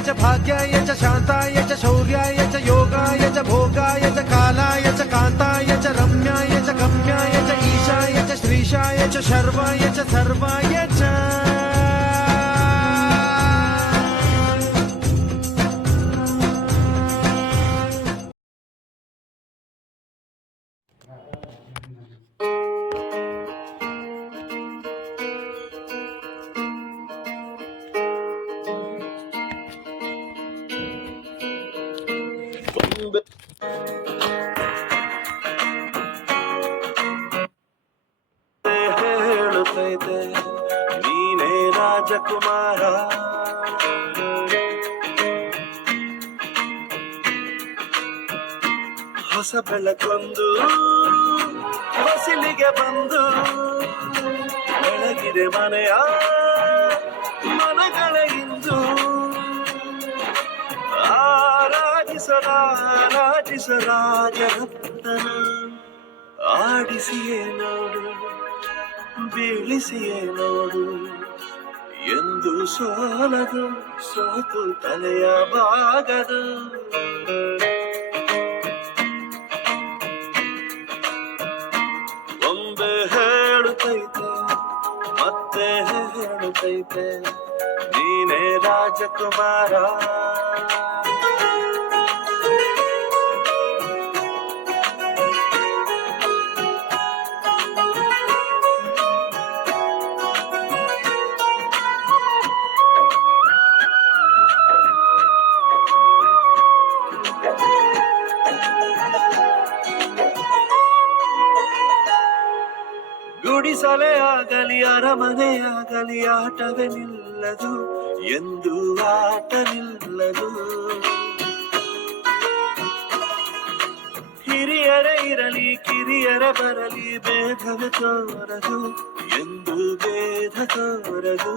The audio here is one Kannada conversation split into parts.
च भाग्याय च शान्ताय च शौर्याय च योगाय च भोगाय च कालाय च कान्ताय च रम्याय च गम्याय च ईशाय च श्रीशाय च शर्वाय च सर्वाय च ಹೇಳುತ್ತೈತೆ ನೀನೇ ರಾಜಕುಮಾರ ಹೊಸ ಬೆಳಕೊಂದು ಹೊಸಿಲಿಗೆ ಬಂದು ಬೆಳಗಿದೆ ಮನೆಯ ಮನಗಳ ಇಂದು ರಾಜರತ್ನ ಆಡಿಸಿಯೇ ನೋಡು ಬೀಳಿಸಿಯೇ ನೋಡು ಎಂದು ಸೋಲದು ಸೋತು ತಲೆಯ ಬಾಗದು ಒಮ್ಮೆ ಹೇಳುತ್ತೈತೆ ಮತ್ತೆ ಹೇಳುತ್ತೈತೆ ನೀನೇ ರಾಜಕುಮಾರ ಗುಡಿಸಲೇ ಆಗಲಿ ಅರಮನೆಯಾಗಲಿ ಆಟವೇ ನಿಲ್ಲದು ಎಂದು ಆಟ ನಿಲ್ಲದು ಹಿರಿಯರೇ ಇರಲಿ ಕಿರಿಯರ ಬರಲಿ ಭೇದವೇ ತೋರದು ಎಂದು ಭೇದ ತೋರದು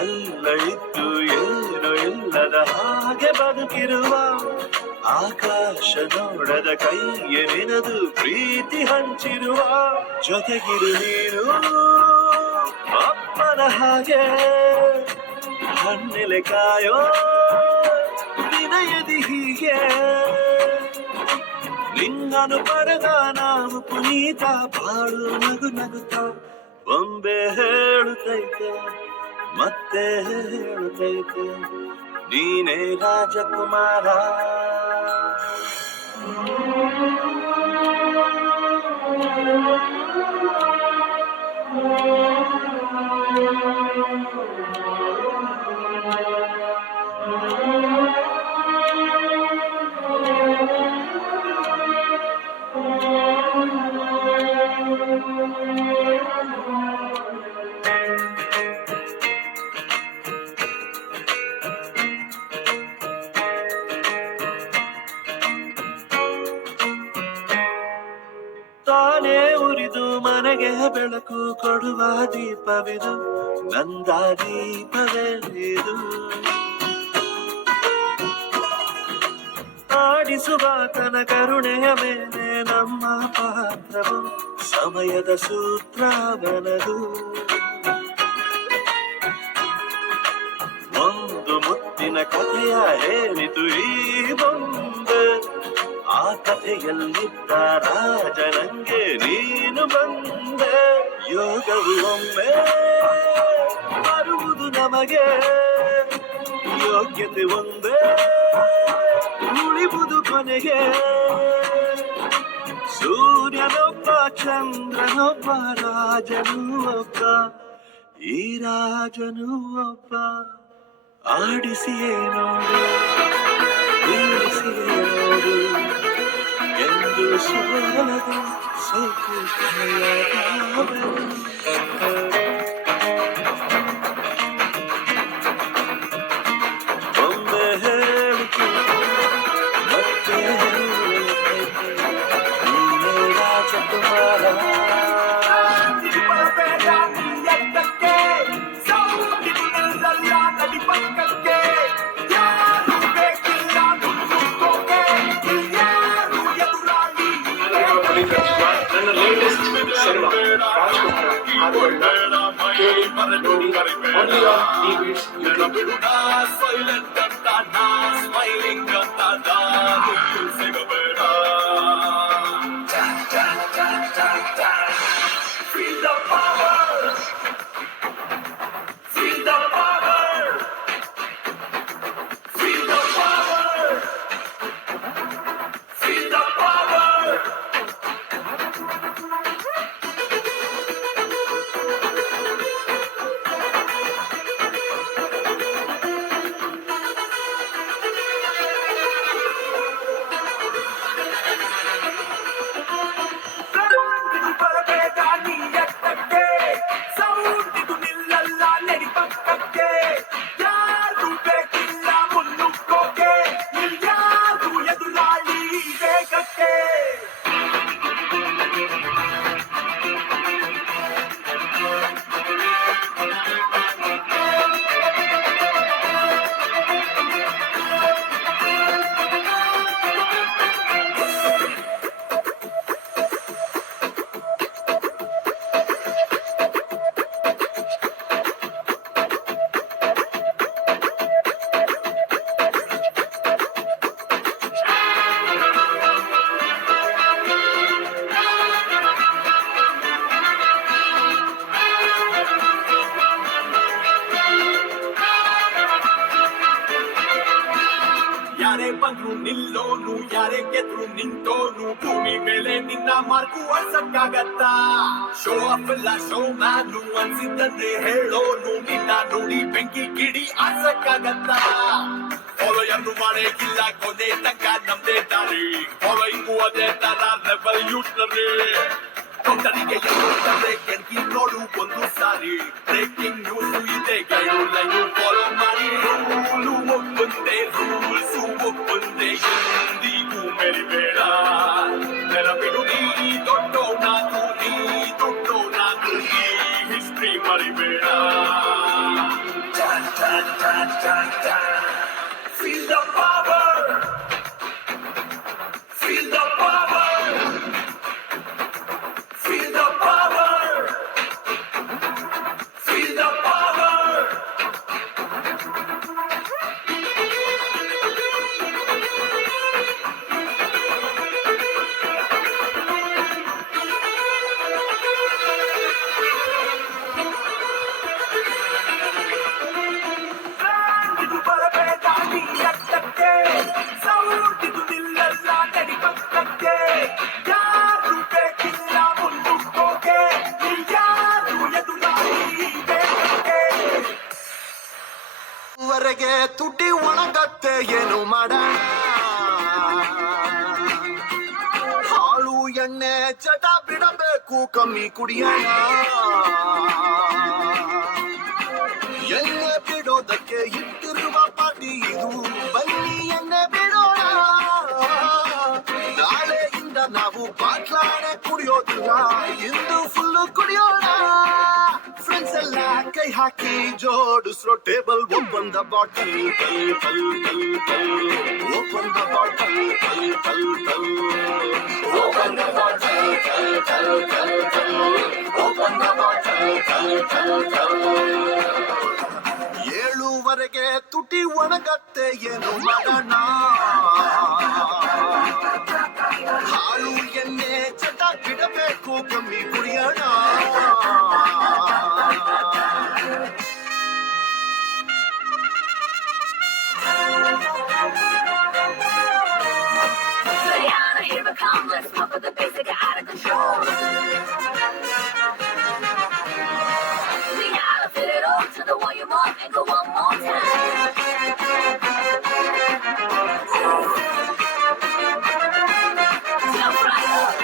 ಎಲ್ಲ ಇದ್ದು ಏನೋ ಇಲ್ಲದ ಹಾಗೆ ಬದುಕಿರುವ ಆಕಾಶ ನೋಡದ ಕೈಯ ನೆನೆದು ಪ್ರೀತಿ ಹಂಚಿರುವ ಜೊತೆಗಿರು ನೀನು ಅಪ್ಪನ ಹಾಗೆ ಹಣ್ಣೆಲೆ ಕಾಯೋ ವಿನಯದಿ ಹೀಗೆ ನಿನ್ನನು ಪಡೆದ ನಾವು ಪುನೀತ ಬಾಳು ನಗು ನಗುತ್ತ ಬೊಂಬೆ ಹೇಳುತ್ತೈತೆ ಮತ್ತೆ ಹೇಳುತ್ತೈತೆ ನೀನೇ ರಾಜಕುಮಾರ ತಾನೇ ಉರಿದು ಮನೆಗೆ ಬೆಳಕು ಕೊಡುವ ದೀಪವಿದು ನಂದ ದೀಪವೇ ಇದು ಆಡಿಸುವ ತನ ಕರುಣೆಯ ಮೇಲೆ ನಮ್ಮ ಪಾತ್ರವು ಸಮಯದ ಸೂತ್ರವನದು ಒಂದು ಮುತ್ತಿನ ಕಥೆಯ ಹೇಳಿತು ಈ ಬೊಂಬೆ ಆ ಕಥೆಯಲ್ಲಿದ್ದ ರಾಜನಂಗೆ ನೀನು ಬಂದೆ ಯೋಗವು ಒಮ್ಮೆ ಬರುವುದು ನಮಗೆ ಯೋಗ್ಯತೆ ಒಂದೇ ಉಳಿವುದು ಕೊನೆಗೆ ಸೂರ್ಯನೊಬ್ಬ ಚಂದ್ರನೊಬ್ಬ ರಾಜನು ಒಬ್ಬ ಈ ರಾಜನು ಒಬ್ಬ ಆಡಿಸಿಯೇ ನೋಡು ಬೀಳಿಸಿಯೇ ನೋಡು ಎಂದು ಸೋಲದ ಸೋತು ಒಮ್ಮೆ ಹೇಳಿಕೆ ಮತ್ತೆ ನೀನೇ ರಾಜಕುಮಾರ ನನ್ನ ಲೇಟೆಸ್ಟ್ ಸಿನಿಮಾ ರಾಜ್ಕುಮಾರ ಕೇಳಿ only on D-Beats YouTube. Silent ಅಂತ ನಾ ಸ್ಮೈಲಿಂಗ್ ಅಂತ ದಾರಿ ಸಿಗಬೇಡ. Feel the power, feel the power, feel the power, feel the power. ಇದು ಬರಬೇಡ ನೀ ಎತ್ತಕ್ಕೆ, ಸೌಂಡ್ ಇದು ನಿಲ್ಲಲ್ಲ ನಡಿ ಪಕ್ಕಕ್ಕೆ. ಯಾರು ಬೇಕಿಲ್ಲ ಮುನ್ನುಗ್ಗೋಕೆ, ಇಲ್ಯಾರು ಎದುರಾಳಿ ವೇಗಕ್ಕೆ. ಯಾರೇ ಬಂದ್ರು ನಿಲ್ಲೋನು, ಯಾರೇ ಗೆದ್ರು ನಿಂತೋನು, ಭೂಮಿ ಮೇಲೆ ನಿನ್ನ ಮಾರ್ಕು ಅರ್ಸಕ್ಕಾಗತ್ತ. ಶೋ ಆಫ್ ಇಲ್ಲ ಶೋ ಮ್ಯಾನು ಅನ್ಸಿದ್ದನ್ನೇ ಹೇಳೋನು, ನಿನ್ನ ನೋಡಿ ಬೆಂಕಿ ಕಿಡಿ ಆರ್ಸಕ್ಕಾಗತ್ತ. ಫಾಲೋಯನ್ನು ಮಾಡೇಗಿಲ್ಲ ಕೊನೆ ತನಕ ನಮ್ದೇ ದಾರಿ, ಫಾಲೋಯಿಂಗು ಅದೇ ತರ ರೆವಲ್ಯೂಷನರಿ. ತೊಂದರಿಗೆ ಎಲ್ಲೋದ್ರೆ ಕೆಣಕಿ ನೋಡು ಒಂದು ಸಾರಿ, ಬ್ರೇಕಿಂಗ್ ನ್ಯೂಸ್ ಇದೆ ಗೈಡು ಲೈನು ಫಾಲೋ ಮಾಡಿ. ರೂಲು ಒಪ್ಪಂದೆ ರೂಲ್ಸು ಒಪ್ಪಂದೆ ಎಂದಿಗೂ ಮೆರಿಬೇಡ. ನೆನಪಿಡು ನೀ ದೊಡ್ಡೋನಾಗು, ನೀ ದೊಡ್ಡೋನಾಗು, ನೀ ಹಿಸ್ಟ್ರಿ ಮರಿಬೇಡ. Feel the power, feel the power, feel the power, feel the power. ಇದು ಬರಬೇಡ ನೀ ಎತ್ತಕ್ಕೆ, ಸೌಂಡ್ ಇದು ನಿಲ್ಲಲ್ಲ ನಡಿ ಪಕ್ಕಕ್ಕೆ. ಯಾರು ಬೇಕಿಲ್ಲ ಮುನ್ನುಗ್ಗೋಕೆ, ಇಲ್ಯಾರು ಎದುರಾಳಿ ವೇಗಕ್ಕೆ. ವರೆಗೆ ತುಟಿ ಒಣಗತ್ತೆ ಏನು ಮಾಡೋಣ, ಹಾಳು ಎಣ್ಣೆ ಚಟ ಬಿಡಬೇಕು ಕಮ್ಮಿ ಕುಡಿಯೋಣ. ಎಣ್ಣೆ ಬಿಡೋದಕ್ಕೆ ಇಟ್ಟಿರುವ ಪಾಟಿ ಇದು, ಬನ್ನಿ ಎಣ್ಣೆ ಬಿಡೋಣ. ನಾಳೆಯಿಂದ ನಾವು ಬಾಟ್ಲಾಣೆ ಕುಡಿಯೋದಿಲ್ಲ, ಇಂದು ಫುಲ್ಲು ಕುಡಿಯೋಣ. ಫ್ರೆಂಡ್ಸ್ ಎಲ್ಲ ಕೈ ಹಾಕಿ ಜೋಡಿಸ್ರೋ ಟೇಬಲ್, ಓಪನ್ ದ ಬಾಟಲ್ ಕಲ್ ಕಲ್ ಕಲ್ ಕಲ್, ಓಪನ್ ದ ಬಾಟಲ್ ಕಲ್ ಕಲ್ ಕಲ್, ಓಪನ್ ದ ಬಾಟಲ್ ಕಲ್ ಕಲ್ ಕಲ್ ಕಲ್, ಓಪನ್ ದ ಬಾಟಲ್ ಕಲ್ ಕಲ್ ಕಲ್. 7ವರೆಗೆ ತುಟಿ ಒಣಗತ್ತೆ ಏನು ಮಾಡೋಣ, ಹಾಲು ಎಣ್ಣೆ ಚಟ ಬಿಡಬೇಕು ಕಮ್ಮಿ ಕುಡಿಯೋಣ. Rihanna, here we come, let's pump up the bass, get out of control. We gotta fit it all to the one you want and go one more time. Jump right up.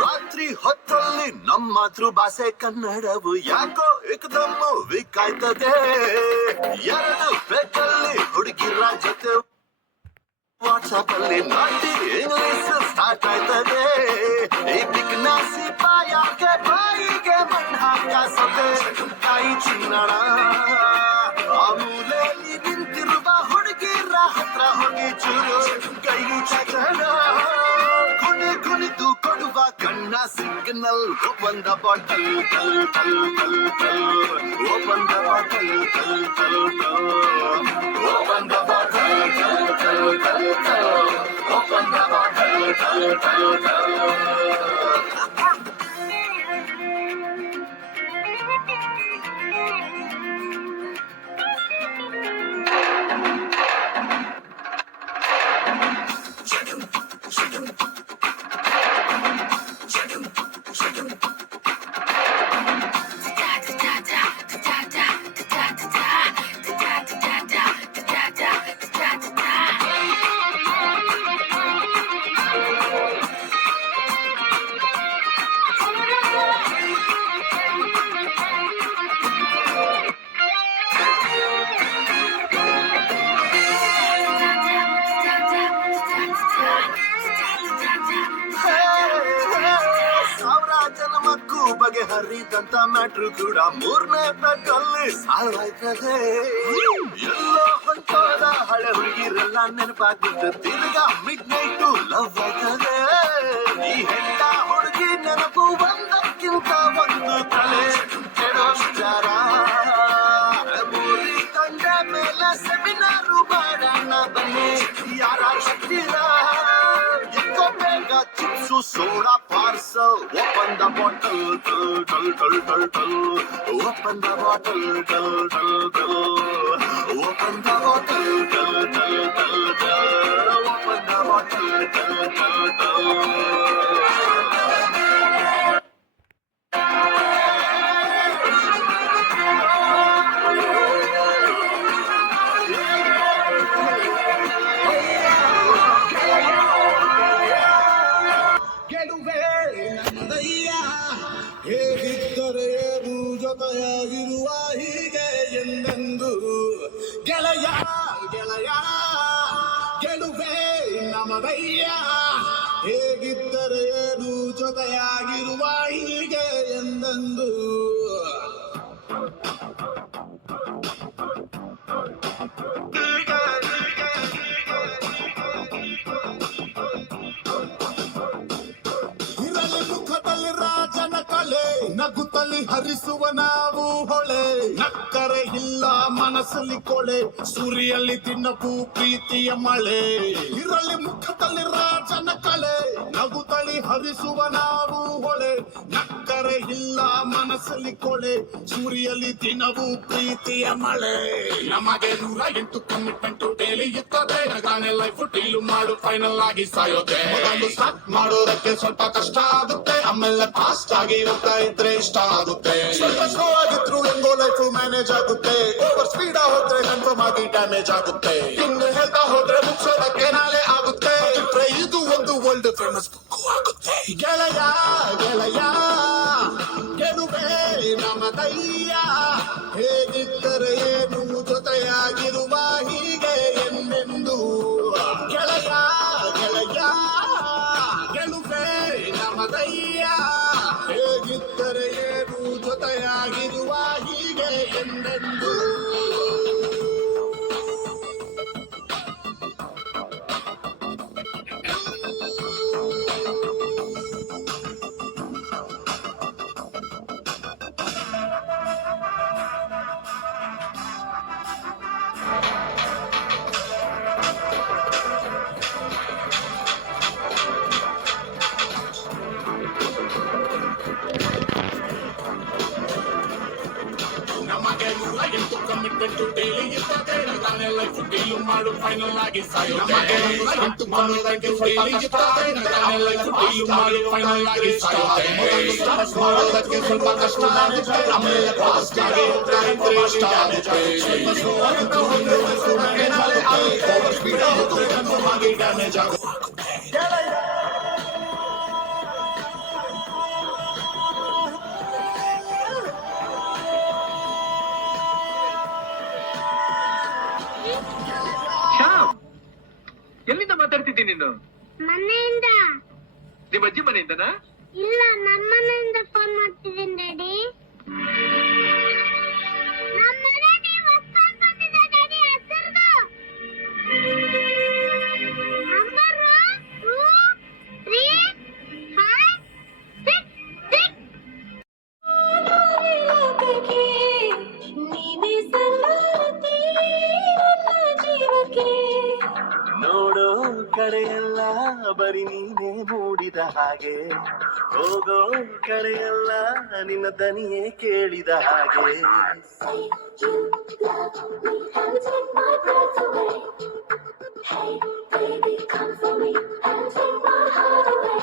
ರಾತ್ರಿ ಹೊತ್ತಲ್ಲಿ ನಮ್ಮ ಮಾತೃಭಾಷೆ ಕನ್ನಡವು ಯಾಕೋ ಏಕದಮ್ಮ ವಿಕಾಯ್ತದೆ. 2 ಬೇಕಲ್ಲಿ ಹುಡುಗಿರ ಜೊತೆ ವಾಟ್ಸಾಪ್ ಅಲ್ಲಿ ನಾಟಿ ಇಂಗ್ಲಿಷ್ ಸ್ಟಾರ್ಟ್ ಆಯ್ತದೆ. ಈ ಬಿಗ್ನಾಸಿ ಬಾಯಾಗೆ ಬಾಯಿಗೆ ಮಣ್ಣಾಗ ಸೊತೆ ತಾಯಿ ಚಿನ್ನಣ ಆ ಮೂಲೆಯಲ್ಲಿ ನಿಂತಿರುವ ಹುಡುಗಿರ ಹತ್ರ ಹೋಗಿ ಚೂರು ಕೈ ಚಾಚಣ ಕುಣಿದು ಕೊಡುವ ಕಣ್ಣ ಸಿಗ್ನಲ್ ಓಪನ್ ದ ಬಾಟಲ್ ಕಲ್ ಕಲ್ ಕಲ್ ಕಲ್ ಓಪನ್ ದ ಬಾಟಲ್ ಕಲ್ ಕಲ್ ಕಲ್ ಓಪನ್ ದ ಬಾಟಲ್ ಕಲ್ ಕಲ್ ಕಲ್ ಕಲ್ ಓಪನ್ ದ ಬಾಟಲ್ ಕಲ್ ಕಲ್ ಕಲ್ ಜನ್ಮಕ್ಕೂ ಬಗೆಹರಿದಂತ ಮ್ಯಾಟ್ರು ಕೂಡ ಮೂರನೇ ಪೆಟ್ಟಲ್ಲಿ ಸಾವಾಯ್ತದೆ ಎಲ್ಲೋ ಹೊಂಟೋದ ಹಳೆ ಹುಡುಗಿರೆಲ್ಲ ನೆನಪಾಗ್ಬಿಟ್ಟು ತಿರ್ಗಾ ಮಿಡ್ ನೈಟು ಲವ್ ಆಯ್ತದೆ ಈ ಹೆಣ್ಣ ಹುಡುಗಿ ನೆನಪು ಒಂದಕ್ಕಿಂತ ಒಂದು ತಲೆ ಕೆಡೋ ವಿಚಾರ ಮೂರಿ ಕಂಡ ಮೇಲೆ ಸೆಮಿನಾರು ಮಾಡೋಣ ಬನ್ನಿ ಯಾರ ಶಕ್ತಿರ ಎಕ್ಕೋ ಬೇಗ chips soda parcel open the bottle ಟಲ್ ಟಲ್ ಟಲ್ ಟಲ್ ಟಲ್ ಓಪನ್ ದ ಬಾಟಲ್ ಟಲ್ ಟಲ್ ಟಲ್ ಓಪನ್ ದ ಬಾಟಲ್ ಟಲ್ ಟಲ್ ಟಲ್ ಟಲ್ ಓಪನ್ ದ ಬಾಟಲ್ ಟಲ್ ಟಲ್ ಟಲ್ ಹೇಗಿದ್ದರೇನು ಜೊತೆಯಾಗಿರುವ ಹೀಗೆ ಎಂದೆಂದು ಗೆಳೆಯ ಗೆಳೆಯ ಗೆಲುವೆ ನಮದಯ್ಯ ಹೇಗಿದ್ದರೇನು ಜೊತೆಯಾಗಿರುವ ಹೀಗೆ ಎಂದೆಂದು ನಗುತ್ತಲಿ ಹರಿಸುವ ನಾವು ಹೊಳೆ ನಕ್ಕರೆ ಇಲ್ಲ ಮನಸ್ಸಲ್ಲಿ ಕೊಳೆ ಸೂರ್ಯಲ್ಲಿ ದಿನವೂ ಪ್ರೀತಿಯ ಮಳೆ ಇರಲಿ ಮುಖದಲ್ಲಿ ರಾಜನ ಕಲೆ ನಗುತ್ತಲಿ ಹರಿಸುವ ನಾವು ಹೊಳೆ ನಕ್ಕರೆ ಇಲ್ಲ ಮನಸ್ಸಲ್ಲಿ ಕೊಳೆ ಸೂರ್ಯಲ್ಲಿ ದಿನವೂ ಪ್ರೀತಿಯ ಮಳೆ ನಮಗೆ 108 ಕಮಿಟ್ಮೆಂಟ್ ಡೈಲಿ ಇರ್ತದೆ ನಗಾನೆ ಲೈಫ್ ಡೀಲು ಮಾಡು ಫೈನಲ್ ಆಗಿ ಸಾಯೋದೆ ಮೊದಲು ಸ್ಟಾರ್ಟ್ ಮಾಡೋದಕ್ಕೆ ಸ್ವಲ್ಪ ಕಷ್ಟ ಆಗುತ್ತೆ ಆಮೇಲೆ ಫಾಸ್ಟ್ ಆಗಿ ಹೋಗ್ತಾ ಇದ್ರೆ ಇಷ್ಟ ಆಗುತ್ತೆ ಸ್ವಲ್ಪ ಸ್ಲೋ ಆಗಿದ್ರು ಹೆಂಗೋ ಲೈಫ್ ಮ್ಯಾನೇಜ್ ಆಗುತ್ತೆ ಓವರ್ ಸ್ಪೀಡ್ ಹೋದ್ರೆ ಕನ್ಫರ್ಮ್ ಆಗಿ ಡ್ಯಾಮೇಜ್ ಆಗುತ್ತೆ ಇನ್ನು ಹೇಳ್ತಾ ಹೋದ್ರೆ ಮುಗಿಸೋದಕ್ಕೆ ನಾಳೆ ಆಗುತ್ತೆ ಇದು ಒಂದು ವರ್ಲ್ಡ್ ಫೇಮಸ್ ಬುಕ್ ಆಗುತ್ತೆ ಗೆಳೆಯ ಗೆಳೆಯ ಗೆಲುವೆ ನಮದಯ್ಯ ಹೇಗಿದ್ದರೆ ಏನು ಜೊತೆಯಾಗಿರುವ ಹೀಗೆ ಎಂದೆಂದು ಗೆಳೆಯ ಗೆಳೆಯ ಗೆಲುವೆ ನಮದಯ್ಯ ಹೇಗಿದ್ದರೆ ಏನು ಜೊತೆಯಾಗಿರುವ ಹೀಗೆ ಎಂದೆಂದು ಕಮಿಟ್ಮೆಂಟ್ ಡೈಲಿ ಇರ್ತದೆ ನಗಾನೆ ಲೈಫ್ ಡೀಲು ಮಾಡು ಫೈನಲ್ ಆಗಿ ಸಾಯೋದೆ ನಮಗೆ ಮಾಡೋದಕ್ಕೆ ಡೈಲಿ ಇರ್ತದೆ ನಗಾನೆ ಲೈಫ್ ಡೀಲು ಮಾಡು ಫೈನಲ್ ಆಗಿ ಸಾಯೋದೆ ಮೊದಲು ಸ್ಟಾರ್ಟ್ ಮಾಡೋದಕ್ಕೆ ಸ್ವಲ್ಪ ಕಷ್ಟ ಆಗುತ್ತೆ ಆಮೇಲೆ ಫಾಸ್ಟ್ ಆಗಿ ಹೋಗ್ತಾ ಇದ್ರೆ ಇಷ್ಟ ಆಗುತ್ತೆ ಸ್ವಲ್ಪ ಸ್ಲೋ ಆಗುತ್ತೆ ಓವರ್ ಸ್ಪೀಡ್ ಆಗುತ್ತೆ ಕನ್ಫರ್ಮ್ ಆಗಿ ಡ್ಯಾಮೇಜ್ ಆಗುತ್ತೆ ಎಲ್ಲಿಂದ ಮಾತಾಡ್ತಿದ್ದೀನಿ ನೀನು? ಮನೆಯಿಂದ. ನಿಮ್ಮ ಅಜ್ಜಿ ಮನೆಯಿಂದನಾ? ಇಲ್ಲ, ನಮ್ಮ ಮನೆಯಿಂದ ಫೋನ್ ಮಾಡ್ತಿದ್ದೀನಿ ಡ್ಯಾಡಿ. ನೋಡೋ ಕಡೆಯೆಲ್ಲ ಬರೀ ನೀನೇ ಮೂಡಿದ ಹಾಗೆ, ಹೋಗೋ ಕಡೆಯಲ್ಲ ನಿನ್ನ ದನಿಯೇ ಕೇಳಿದ ಹಾಗೆ. Hey, baby, come for me and take my heart away.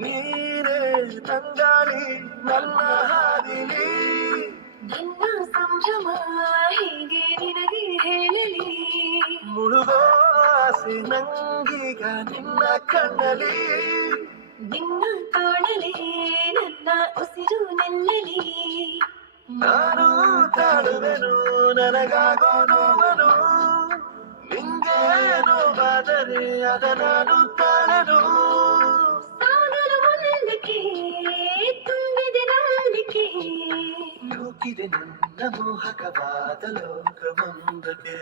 ನೀನೇ ತಂಗಾಳಿ ನನ್ನ ಹಾದಿಲಿ, ನಿನ್ನ ಸಂಭ್ರಮ ಹೀಗೆ ನಿನಗೆ ಹೇಳಲಿ, ಮುಳುಗೋ ಆಸೆ ನಂಗೀಗ ನಿನ್ನ ಕಣ್ಣಲಿ, ನಿನ್ನ ತೋಳಲಿ ನನ್ನ ಉಸಿರು ನಿಲ್ಲಲಿ. ನಾನು ತಾಳುವೆನು ನನಗಾಗೋ ನೋವನು, ನಿಂಗೆ ನೋವಾದರೆ ಅದ ನಾನು ತಾಳೆನು. ಸಾಗಲು ಮುಂದಕ್ಕೆ ತುಂಬಿದೆ ನಂಬಿಕೆ, ನೂಕಿದೆ ನನ್ನ ಮೋಹಕವಾದ ಲೋಕವೊಂದಕ್ಕೆ.